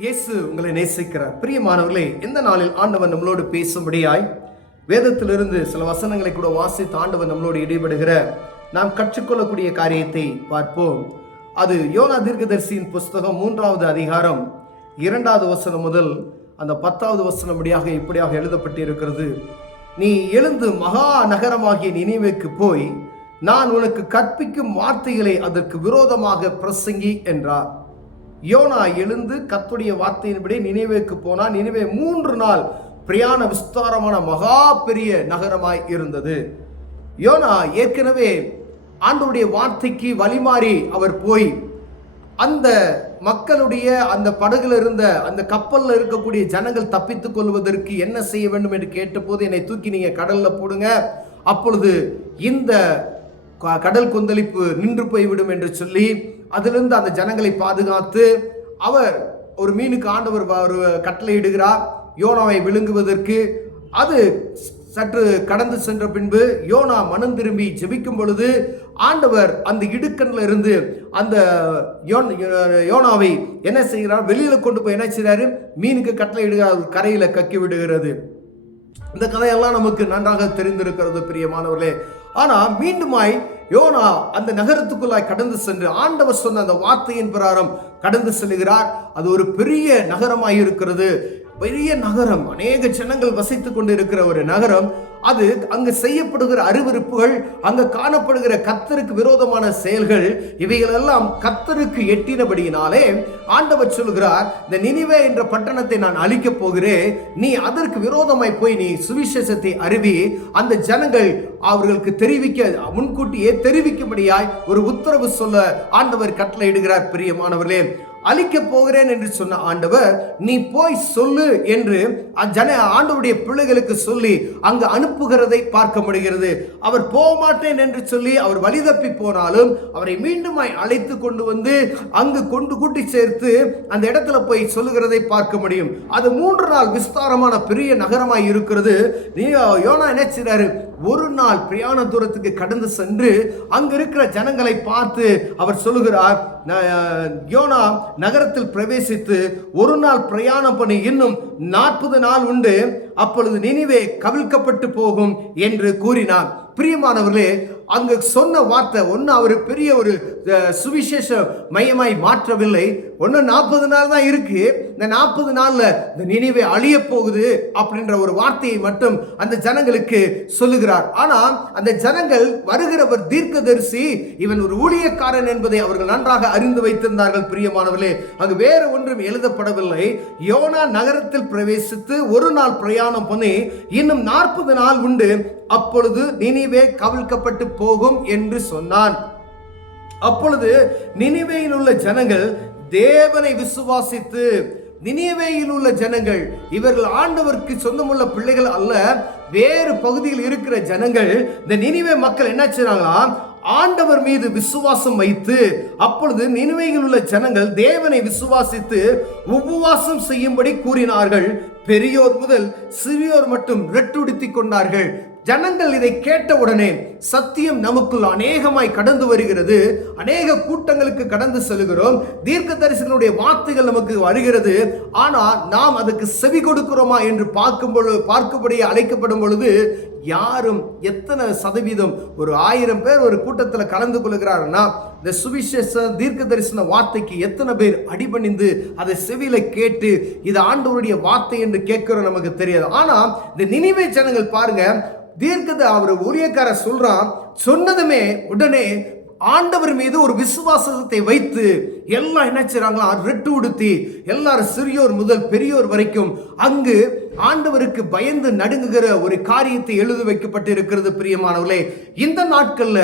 இயேசு உங்களை நேசிக்கிறார். பிரியமானவர்களே, இந்த நாளில் ஆண்டவர் நம்மளோடு பேசும்படியாய் வேதத்திலிருந்து சில வசனங்களை கூட வாசித்து ஆண்டவர் நம்மளோடு இடைபடுகிற நாம் கற்றுக்கொள்ளக்கூடிய காரியத்தை பார்ப்போம். அது யோனா தீர்க்கதரிசியின் புஸ்தகம் 3வது அதிகாரம் 2வது வசனம் முதல் அந்த 10வது வசனம் இப்படியாக எழுதப்பட்டிருக்கிறது. நீ எழுந்து மகா நகரமாகிய நினிவேக்கு போய் நான் உனக்கு கற்பிக்கும் வார்த்தைகளை அதற்கு விரோதமாக பிரசங்கி என்றார். யோனா எழுந்து கர்த்தருடைய வார்த்தையின்படி நினிவேக்கு போனான். நினிவே 3 நாள் பிரயாண விஸ்தாரமான மகா பெரிய நகரமாய் இருந்தது. யோனா ஏற்கனவே ஆண்டவருடைய வார்த்தைக்கு வழிமாறி அவர் போய் அந்த மக்களுடைய அந்த படகுல இருந்த அந்த கப்பல்ல இருக்கக்கூடிய ஜனங்கள் தப்பித்துக் கொள்வதற்கு என்ன செய்ய வேண்டும் என்று கேட்டபோது, என்னை தூக்கி நீங்க கடல்ல போடுங்க, அப்பொழுது இந்த கடல் கொந்தளிப்பு நின்று போய்விடும் என்று சொல்லி அதிலிருந்து அந்த ஜனங்களை பாதுகாத்து அவர் ஒரு மீனுக்கு ஆண்டவர் ஒரு கட்டளை இடுகிறார் யோனாவை விழுங்குவதற்கு. அது சற்று கடந்து சென்ற பின்பு யோனா மனம் திரும்பி ஜெபிக்கும் பொழுது ஆண்டவர் அந்த இடுக்கண்ல இருந்து அந்த யோனாவை என்ன செய்கிறார், வெளியில கொண்டு போய் என்ன செய்கிறாரு, மீனுக்கு கட்டளை இடுகிறார், கரையில கக்கி விடுகிறது. இந்த கதையெல்லாம் நமக்கு நன்றாக தெரிந்திருக்கிறது பிரியமானவர்களே. ஆனா மீண்டுமாய் யோனா அந்த நகரத்துக்குள்ளாய் கடந்து சென்று ஆண்டவர் சொன்ன அந்த வார்த்தையின் பிரகாரம் கடந்து செல்கிறார். அது ஒரு பெரிய நகரமாய் இருக்கிறது. பெரிய நகரம், அநேக ஜனங்கள் வசித்துக் கொண்டு இருக்கிற ஒரு நகரம். அது அங்கு செய்யப்படுகிற அருவருப்புகள், அங்கு காணப்படுகிற கர்த்தருக்கு விரோதமான செயல்கள், இவைகளெல்லாம் கர்த்தருக்கு எட்டினபடியினாலே ஆண்டவர் சொல்கிறார், இந்த நினிவே என்ற பட்டணத்தை நான் அழிக்கப் போகிறேன், நீ அதற்கு விரோதமாய் போய் நீ சுவிசேஷத்தை அறிவி அந்த ஜனங்கள் அவர்களுக்கு தெரிவிக்க முன்கூட்டியே தெரிவிக்கும்படியாய் ஒரு உத்தரவு சொல்ல ஆண்டவர் கட்டளையிடுகிறார். பிரியமானவர்களே, அழிக்கப் போகிறேன் என்று சொன்ன ஆண்டவர், நீ போய் சொல்லு என்று ஆண்டவருடைய பிள்ளைகளுக்கு சொல்லி அங்கு அனுப்புகிறதை பார்க்க முடிகிறது. அவர் போக மாட்டேன் என்று சொல்லி அவர் வழி தப்பி போனாலும் அவரை மீண்டும் அழைத்து கொண்டு வந்து அங்கு கொண்டு கூட்டி சேர்த்து அந்த இடத்துல போய் சொல்லுகிறதை பார்க்க முடியும். அது 3 நாள் விஸ்தாரமான பெரிய நகரமாய் இருக்கிறது. யோனா என்ன செய்றாரு, ஒரு நாள் பிரயாண தூரத்துக்கு கடந்து சென்று அங்கு இருக்கிற ஜனங்களை பார்த்து அவர் சொல்லுகிறார், யோனா நகரத்தில் பிரவேசித்து ஒரு நாள் பிரயாணம் பண்ணி இன்னும் 40 நாள் உண்டு, அப்பொழுது நினிவே கவிழ்க்கப்பட்டு போகும் என்று கூறினார். பிரியமானவர்களே, அங்கு சொன்ன வார்த்தை ஒன்று அவர் பெரிய ஒரு சுவிசேஷ மையமாய் மாற்றவில்லை. ஒன்று 40 நாள் தான் இருக்கு, இந்த 40 நாள்ல இந்த நினிவே அழிய போகுது அப்படின்ற ஒரு வார்த்தையை மட்டும் அந்த ஜனங்களுக்கு சொல்லுகிறார். ஆனால் அந்த ஜனங்கள் வருகிறவர் தீர்க்கதரிசி, இவன் ஒரு ஊழியக்காரன் என்பதை அவர்கள் நன்றாக அறிந்து வைத்திருந்தார்கள். பிரியமானவர்களே, அங்கு வேறு ஒன்றும் எழுதப்படவில்லை. யோனா நகரத்தில் பிரவேசித்து ஒரு நாள் பிரயாணம் பண்ணி இன்னும் 40 நாள் உண்டு, அப்பொழுது நினிவே கவிழ்க்கப்பட்டு போகும் என்று சொன்னான். அப்பொழுது நினிவேயில் உள்ள ஜனங்கள் தேவனை விசுவாசித்து, நினிவேயில் உள்ள ஜனங்கள் இவர்கள் ஆண்டவருக்கு சொந்தமுள்ள பிள்ளைகள் அல்ல, வேறு பகுதியில் இருக்கிற ஜனங்கள், இந்த நினிவே மக்கள் என்ன செய்றாங்களா, ஆண்டவர் மீது விசுவாசம் வைத்து, அப்பொழுது நினிவேயில் உள்ள ஜனங்கள் தேவனை விசுவாசித்து உபவாசம் செய்யும்படி கூறினார்கள். பெரியோர் முதல் சிறியோர் மட்டும் ரெட்டுடுத்திக் கொண்டார்கள். ஜனங்கள் இதை கேட்டவுடனே சத்தியம் நமக்குள் அநேகமாய் கடந்து வருகிறது, அநேக கூட்டங்களுக்கு கடந்து செல்கிறோம், தீர்க்கதரிசிகளுடைய வார்த்தைகள் நமக்கு வருகிறது. ஆனால் நாம் அதுக்கு செவி கொடுக்கிறோமா என்று பார்க்கும்படி அழைக்கப்படும் பொழுது யாரும் எத்தனை சதவீதம், ஒரு 1000 பேர் ஒரு கூட்டத்தில் கலந்து கொள்கிறாருன்னா இந்த சுவிசேஷ தீர்க்க தரிசன வார்த்தைக்கு எத்தனை பேர் அடிபணிந்து அதை செவியில கேட்டு இது ஆண்டவருடைய வார்த்தை என்று கேட்கிறோம் நமக்கு தெரியாது. ஆனா இந்த நினிவே ஜனங்கள் பாருங்க, அவர் ஊழியக்காரர் சொல்றான், சொன்னதுமே உடனே ஆண்டவர் மீது ஒரு விசுவாசத்தை வைத்து எல்லாம் என்ன செய்றாங்களா, ரெட்டு உடுத்தி எல்லாரும் சிறியோர் முதல் பெரியோர் வரைக்கும் அங்கு ஆண்டவருக்கு பயந்து நடுங்குகிற ஒரு காரியத்தை எழுதி வைக்கப்பட்டிருக்கிறது. பிரியமானவர்களே, இந்த நாட்கள்ல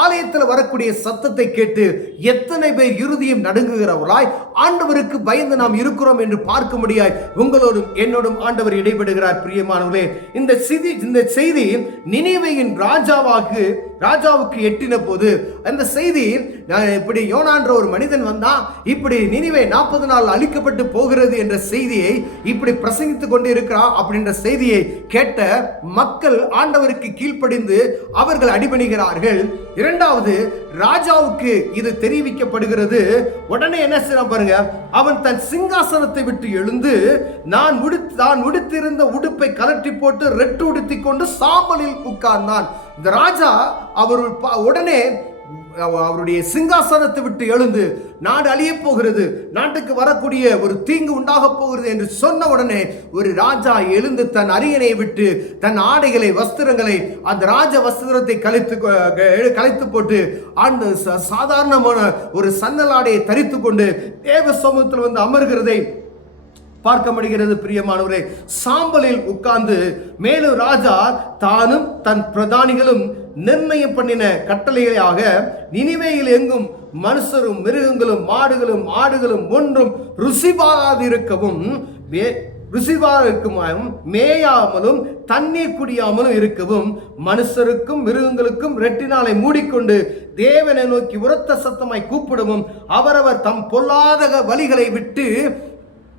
ஆலயத்தில் வரக்கூடிய சத்தத்தை கேட்டு எத்தனை பேர் இருதயம் நடுங்குகிறவர்களாய் ஆண்டவருக்கு பயந்து நாம் இருக்கிறோம் என்று பார்க்க முடியாய் உங்களோடும் என்னோடும் ஆண்டவர் இடைபடுகிறார். பிரியமானவர்களே, இந்த செய்தி நினிவேயின் ராஜாவுக்கு எட்டின போது அந்த செய்தி, இப்படி யோனான்ற ஒரு மனிதன் வந்தான், இப்படி நினிவே 40 நாள் அழிக்கப்பட்டு போகிறது என்ற செய்தியை இப்படி பிரசங்கித்துக் கொண்டு இருக்கிறான் அப்படின்ற செய்தியை கேட்ட மக்கள் ஆண்டவருக்கு கீழ்ப்படிந்து அவர்கள் அடிபணிகிறார்கள். இரண்டாவது, ராஜாவுக்கு இது தெரிவிக்கப்படுகிறது. உடனே என்ன செய்யறான் பாருங்க, அவன் தன் சிங்காசனத்தை விட்டு எழுந்து நான் உடுத்திருந்த உடுப்பை கலற்றி போட்டு ரெட்டு உடுத்தி கொண்டு சாம்பலில் உட்கார்ந்தான். இந்த ராஜா அவர் உடனே அவருடைய சிங்காசனத்தை விட்டு எழுந்து நாடு அழிய போகிறது, நாட்டுக்கு வரக்கூடிய ஒரு தீங்கு உண்டாக போகிறது என்று சொன்ன உடனே ஒரு ராஜா எழுந்து தன் அரியணை விட்டு தன் ஆடைகளை வஸ்திரங்களை அந்த ராஜ வஸ்திரத்தை கலைத்து போட்டு சாதாரணமான ஒரு சன்னல் ஆடையை தரித்து கொண்டு தேவ சமூகத்தில் வந்து அமர்கிறதை பார்க்க முடிகிறது. பிரியமானவரே, சாம்பலில் உட்கார்ந்து மேலும் ராஜா தானும் தன் பிரதானிகளும் நிர்ணயம் பண்ணின கட்டளையாக நினிவேயில் எங்கும் மனுஷரும் மிருகங்களும் மாடுகளும் ஆடுகளும் ஒன்றும் ருசிபாராதிருக்கவும் மேயாமலும் தண்ணீர் குடியாமலும் இருக்கவும் மனுஷருக்கும் மிருகங்களுக்கும் ரெட்டினாலை மூடிக்கொண்டு தேவனை நோக்கி உரத்த சத்தமாய் கூப்பிடவும் அவரவர் தம் பொல்லாத வழிகளை விட்டு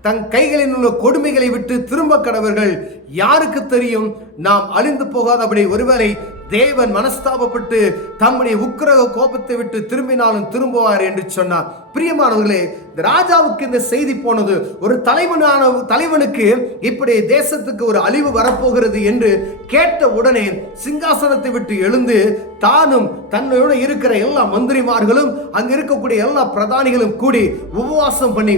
தன் கைகளில் உள்ள கொடுமைகளை விட்டு திரும்ப கடவர்கள். யாருக்கு தெரியும், நாம் அழிந்து போகாதபடி ஒருவேளை தேவன் மனஸ்தாபப்பட்டு தம்முடைய உக்கிரக கோபத்தை விட்டு திரும்பினாலும் திரும்புவார் என்று சொன்னார். பிரியமானவர்களே, ராஜாவுக்கு இந்த செய்தி போனது. ஒரு தலைவனுக்கு இப்படி தேசத்துக்கு ஒரு அழிவு வரப்போகிறது என்று கேட்ட உடனே சிங்காசனத்தை விட்டு எழுந்து தானும் தன்னோடு இருக்கிற எல்லா மந்திரிமார்களும் அங்கு இருக்கக்கூடிய எல்லா பிரதானிகளும் கூடி உபவாசம் பண்ணி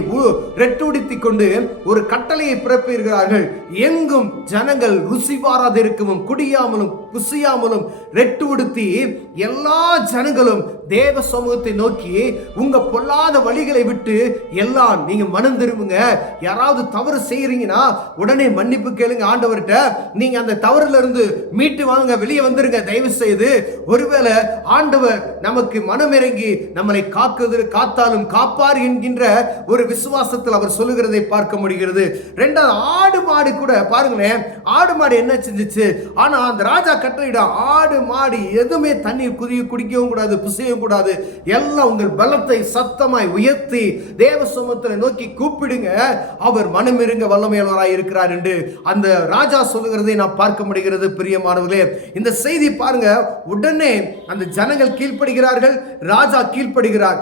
ரெட்டுடுத்தி கொண்டு ஒரு கட்டளையை பிறப்பிக்கிறார்கள். எங்கும் ஜனங்கள் ருசி பாராதிருக்கவும் குடியாமலும் குசியாமலும் ரெட்டு உடுத்தி எல்லா ஜனங்களும் தேவ சமூகத்தை நோக்கி உங்க பொல்லாத வழிகளை விட்டு எல்லாம் நீங்க மனம் திரும்புங்க. யாராவது தவறு செய்யறீங்கன்னா உடனே மன்னிப்பு கேளுங்க ஆண்டவர்கிட்ட. நீங்க அந்த தவறுல இருந்து மீட்டு வாங்க, வெளியே வந்துருங்க தயவு செய்து. ஒருவேளை ஆண்டவர் நமக்கு மனமிறங்கி நம்மளை காத்தாலும் காப்பார் என்கின்ற ஒரு விசுவாசத்தில் அவர் சொல்லுகிறதை பார்க்க முடிகிறது. ரெண்டாவது, ஆடு மாடு கூட பாருங்களேன், ஆடு மாடு என்ன செஞ்சிச்சு, ஆனா அந்த ராஜா கட்டளையிட ஆடு மாடு எதுவுமே தண்ணீர் குடிக்கவும் கூடாது, புசியவும் கூடாது. எல்லாம் உங்கள் பலத்தை சத்தமாய் உயர்த்தி தேவ சமூகத்தை நோக்கி கூப்பிடுங்க, அவர் மனமிருங்க வல்லமையுள்ளவராய் இருக்கிறார் என்று அந்த ராஜா சொல்லுகிறதை நாம் பார்க்க முடிகிறது. பிரியமானவர்களே, இந்த செய்தி பாருங்க, உடனே அந்த ஜனங்கள் கீழ்ப்படுகிறார்கள், ராஜா கீழ்ப்படுகிறார்.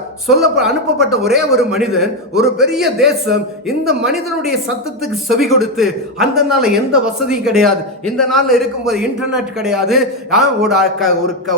அனுப்பப்பட்ட ஒரே ஒரு மனிதன், ஒரு பெரிய தேசம் இந்த மனிதனுடைய சத்தத்துக்கு செவி கொடுத்து, அந்த நாள்ல எந்த வசதியும் கிடையாது, இந்த நாள்ல இருக்கும்போது இன்டர்நெட் கிடையாது,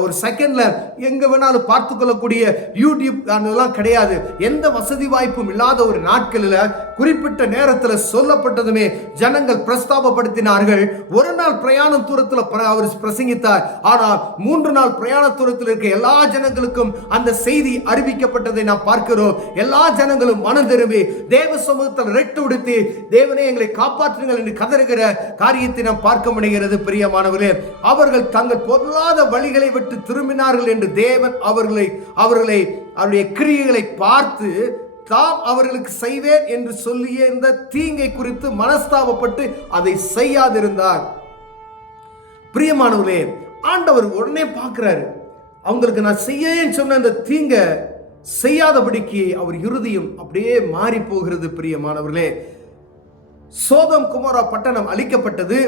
ஒரு செகண்ட்ல எங்க வேணாலும் பார்த்து கொள்ளக்கூடிய யூடியூப் அதெல்லாம் கிடையாது, எந்த வசதி வாய்ப்பும் இல்லாத ஒரு நாட்களில் குறிப்பிட்ட நேரத்தில் சொல்லப்பட்டதுமே ஜனங்கள் பிரஸ்தாபப்படுத்தினார்கள். ஒரு நாள் பிரயாண தூரத்தில் அவர் பிரசங்கித்தார். ஆனால் 3 நாள் பிரயாண தூரத்தில் இருக்க எல்லா ஜனங்களுக்கும் அந்த செய்தி அறிவிக்கப்பட்டதை நாம் பார்க்கிறோம். எல்லா ஜனங்களும் மனம் திரும்பி தேவ சமூகத்தில் ரெட்டு உடுத்தி தேவனே எங்களை காப்பாற்றுங்கள் என்று கதறுகிற காரியத்தை நாம் பார்க்க முடிகிறது. பிரியமானவர்களே, அவர்கள் தங்கள் பொருளாத வழிகளை விட்டு திரும்பினார்கள் என்று தேவன் அவருடைய கிரியைகளை பார்த்து தாம் அவர்களுக்கு செய்வேன் என்று சொல்லிய இந்த தீங்கை குறித்து மனஸ்தாபப்பட்டு அதை செய்யாதிருந்தார். பிரியமானவர்களே, ஆண்டவர் உடனே பார்க்கிறாரு, அவங்களுக்கு நான் செய்யன்னு சொன்ன அந்த தீங்க செய்யாதபடிக்கு அவர் இருதயம் அப்படியே மாறி போகிறது. பிரியமானவர்களே, சோதம் குமாரா பட்டணம் அழிக்கப்பட்டது.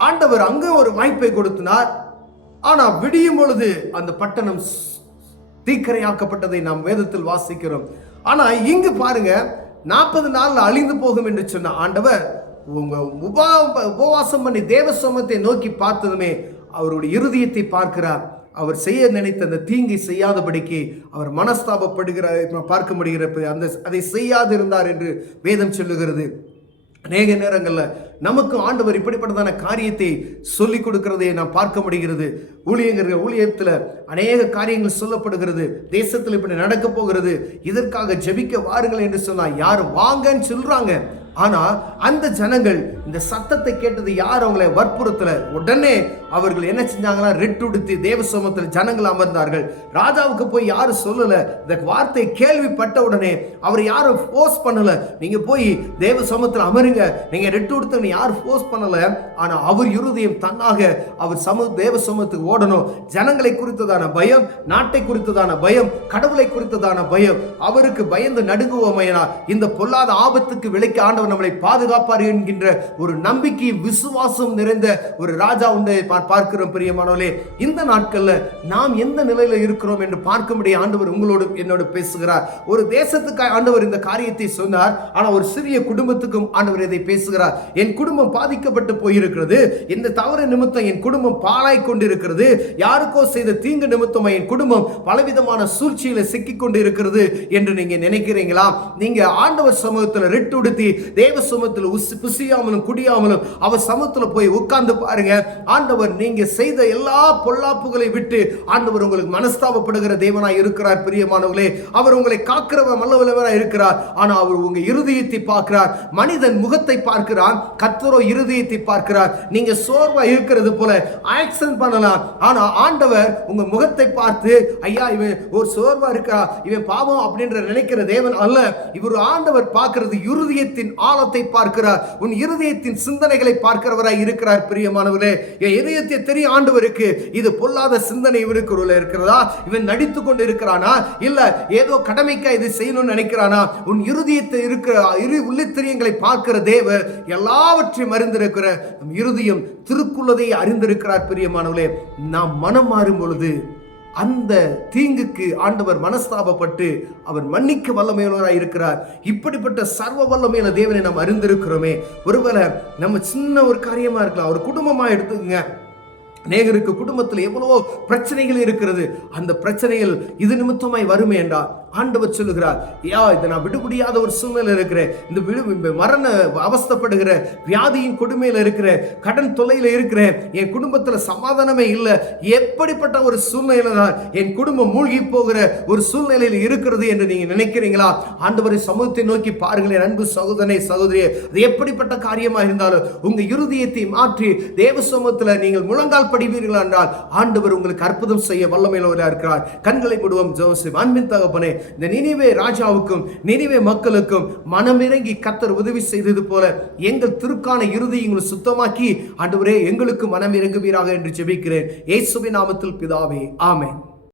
ஆண்டவர் அங்கே ஒரு வாய்ப்பை கொடுத்தினார். ஆனா விடியும் பொழுது அந்த பட்டணம் தீக்கரையாக்கப்பட்டதை நாம் வேதத்தில் வாசிக்கிறோம். ஆனா இங்கு பாருங்க, 40 நாள்ல அழிந்து போகும் என்று சொன்ன ஆண்டவர் உபவாசம் பண்ணி தேவ சமூகத்தை நோக்கி பார்த்ததுமே அவருடைய இருதயத்தை பார்க்கிறார். அவர் செய்ய நினைத்த அந்த தீங்கை செய்யாதபடிக்கு அவர் மனஸ்தாபப்படுகிறார் பார்க்க முடிகிறது. அதை செய்யாது இருந்தார் என்று வேதம் சொல்லுகிறது. அநேக நேரங்களில் நமக்கு ஆண்டவர் இப்படிப்பட்டதான காரியத்தை சொல்லிக் கொடுக்கிறதை நாம் பார்க்க முடிகிறது. ஊழியத்தில் அநேக காரியங்கள் சொல்லப்படுகிறது. தேசத்தில் இப்படி நடக்க போகிறது, இதற்காக ஜெபிக்க வாருங்கள் என்று சொன்னா யாரும் வாங்கன்னு சொல்றாங்க. ஆனா அந்த ஜனங்கள் இந்த சத்தத்தை கேட்டது யார் அவங்களை வற்புறுத்தல. உடனே அவர்கள் என்ன செஞ்சாங்களா, ரெட்டுடுத்தி தேவ சமூகத்தில் ஜனங்கள் அமர்ந்தார்கள். ராஜாவுக்கு போய் யாரும் சொல்லல. இந்த வார்த்தை கேள்விப்பட்ட உடனே அவர் யாரும் ஃபோர்ஸ் பண்ணல, நீங்க போய் தேவ சமூகத்தில் அமருங்க, நீங்க ரெட்டுடுத்து யாரும் ஃபோர்ஸ் பண்ணல. ஆனா அவர் இருதயம் தன்னாக அவர் தேவ சமூகத்துக்கு ஓடணும். ஜனங்களை குறித்ததான பயம், நாட்டை குறித்ததான பயம், கடவுளை குறித்ததான பயம், அவருக்கு பயந்து நடுங்குவோமையா இந்த பொல்லாத ஆபத்துக்கு விலைக்கு ஆண்டவர் ஆண்டவர் நம்மளை பாதுகாப்பார் என்கின்ற ஒரு நம்பிக்கை விசுவாசம் நிறைந்த ஒரு ராஜா உண்டை பார்க்கிறோம். பிரியமானவர்களே, இந்த நாட்கள்ல நாம் எந்த நிலையில இருக்கிறோம் என்று பார்க்கும்படி ஆண்டவர் உங்களோடு என்னோடு பேசுகிறார். ஒரு தேசத்துக்கு ஆண்டவர் இந்த காரியத்தை சொன்னார், ஆனா ஒரு சிறிய குடும்பத்துக்கும் ஆண்டவர் இதை பேசுகிறார். என் குடும்பம் பாதிக்கப்பட்டு போயிருக்கிறது, இந்த தவறு நிமித்தம் என் குடும்பம் பாழாய் கொண்டிருக்கிறது, யாருக்கோ செய்த தீங்கு நிமித்தம் என் குடும்பம் பலவிதமான சூழ்ச்சியில சிக்கிக் கொண்டு இருக்கிறது என்று நீங்க நினைக்கிறீங்களா? நீங்க ஆண்டவர் சமூகத்தில் ரெட்டுடுத்தி தேவ சமூகத்தில் புசியாமலும் குடியாமலும் அவர் சமூகத்தில் போய் உட்கார்ந்து பாருங்க. ஆண்டவர் நீங்க செய்த எல்லா பொல்லாப்புகளை விட்டு ஆண்டவர் உங்களுக்கு மனஸ்தாபப்படுகிற தேவனாய் இருக்கிறார். பிரியமானவர்களே, அவர் உங்களை காக்கிறவர் நல்லவராய் இருக்கிறார். ஆனா அவர் உங்க இருதயத்தை பார்க்கிறார். மனிதன் முகத்தை பார்க்கிறான், கர்த்தரோ இருதயத்தை பார்க்கிறார். நீங்க சோர்வா இருக்கிறது போல ஆக்சன் பண்ணலாம், ஆனா ஆண்டவர் உங்க முகத்தை பார்த்து ஐயா இவன் ஒரு சோர்வா இருக்கா, இவன் பாவம் அப்படின்ற நினைக்கிற தேவன் அல்ல. இவர் ஆண்டவர் பார்க்கிறது இருதயத்தின் ஆழத்தை பார்க்கிறார். உன் இருதயத்தின் சிந்தனைகளை பார்க்கிறவராய் இருக்கிறார். பிரியமானவர்களே, என் இதயத்தை தெரிய ஆண்டவருக்கு இது பொல்லாத சிந்தனை இவருக்குள்ள இருக்கிறதா, இவன் நடித்துக் கொண்டு இருக்கிறானா, இல்ல ஏதோ கடமைக்கா இதை செய்யணும்னு நினைக்கிறானா? உன் இருதயத்தை இருக்கிற உள்ளித்திரியங்களை பார்க்கிற தேவர் எல்லாவற்றையும் அறிந்திருக்கிற இருதயம் திருக்குள்ளதை அறிந்திருக்கிறார். பிரியமானவர்களே, நாம் மனம் மாறும் பொழுது அந்த தீங்குக்கு ஆண்டவர் மனஸ்தாபப்பட்டு அவர் மன்னிக்க வல்லமையுள்ளவராய் இருக்கிறார். இப்படிப்பட்ட சர்வ வல்லமையுள்ள தேவனை நாம் அறிந்திருக்கிறோமே. ஒருவேளை நம்ம சின்ன ஒரு காரியமா இருக்கலாம், ஒரு குடும்பமா எடுத்துக்கங்க. அநேகருக்கு குடும்பத்தில் எவ்வளவோ பிரச்சனைகள் இருக்கிறது. அந்த பிரச்சனைகள் இது நிமித்தமாய் வருமே என்றால் ஆண்டவர் சொல்லுகிறார், இதை நான் விட முடியாத ஒரு சூழ்நிலை இருக்கிறேன், இந்த மரண அவஸ்தப்படுகிற வியாதியின் கொடுமையில இருக்கிற, கடன் தொல்லையில இருக்கிறேன், என் குடும்பத்துல சமாதானமே இல்லை, எப்படிப்பட்ட ஒரு சூழ்நிலை என் குடும்பம் மூழ்கி போகிற ஒரு சூழ்நிலையில் இருக்கிறது என்று நீங்க நினைக்கிறீங்களா? ஆண்டவரை சமூகத்தை நோக்கி பாருங்களேன். அன்பு சகோதரனே சகோதரியே, அது எப்படிப்பட்ட காரியமா இருந்தாலும் உங்க இருதயத்தை மாற்றி தேவ சமூகத்துல நீங்கள் முழங்கால் படிவீர்கள் என்றால் ஆண்டவர் உங்களுக்கு அற்புதம் செய்ய வல்லமையுள்ளவராக இருக்கிறார். கண்களை மூடுவோம், ஜெபம் செய்வோம். அன்பின் தகப்பனே, இந்த நினிவே ராஜாவுக்கும் நினிவே மக்களுக்கும் மனமிறங்கி கர்த்தர் உதவி செய்தது போல எங்கள் திருக்கான இருதயங்களை சுத்தமாக்கி ஆண்டவரே எங்களுக்கு மனம் இறங்குவீராக என்று ஜெபிக்கிறேன். இயேசுவின் நாமத்தில் பிதாவே, ஆமென்.